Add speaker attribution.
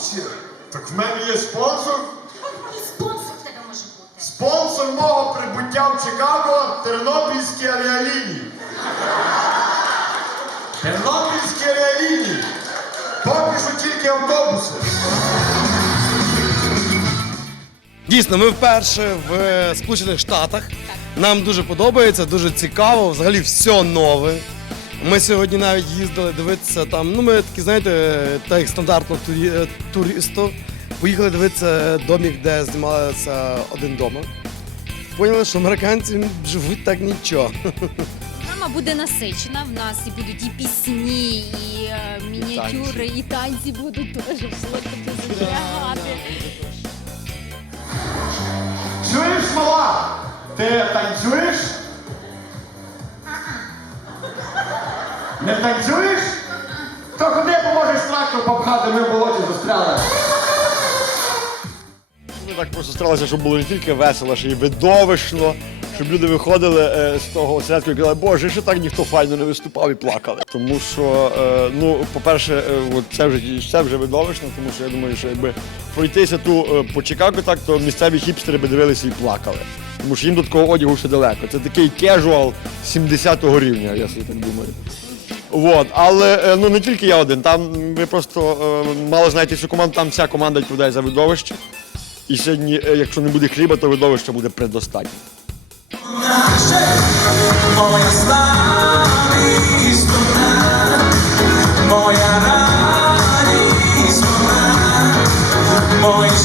Speaker 1: всіх. Так в мене є спонсор.
Speaker 2: І спонсор в тебе може бути.
Speaker 1: Спонсор мого прибуття в Чикаго Тернопільські авіалінії. Тернопільські авіалінії. Поки що тільки автобуси.
Speaker 3: Дійсно, ми вперше в е, Сполучених Штатах. Нам дуже подобається, дуже цікаво, взагалі все нове. Ми сьогодні навіть їздили дивитися там. Ну, ми такі, знаєте, так як стандартно турі, е, туристу. Поїхали дивитися домик, де знімалися один дома. Поняли, що американці живуть так нічого.
Speaker 4: Програма буде насичена. В нас і будуть і пісні, і е, мініатюри, і танці будуть теж буде застрягати.
Speaker 1: Чуєш, мала? Ти танцюєш? Не танцюєш? То ходи поможеш трактор попхати, ми в болоті застряли.
Speaker 3: Ми так просто старалися, щоб було не тільки весело, ще й видовищно, щоб люди виходили е, з того осередку і казали, боже, ще так ніхто файно не виступав і плакали. Тому що, е, ну, по-перше, е, от це вже це вже видовищно, тому що я думаю, що якби пройтися ту е, по Чикаго так, то місцеві хіпстери би дивилися і плакали. Тому що їм до такого одягу ще далеко. Це такий кежуал 70-го рівня, я собі так думаю. Вот. Але е, ну не тільки я один, там ви просто е, мало знаєте цю команду, там вся команда відповідає за видовище. І сьогодні, е, якщо не буде хліба, то видовище буде предостатньо. Моя моя радість моя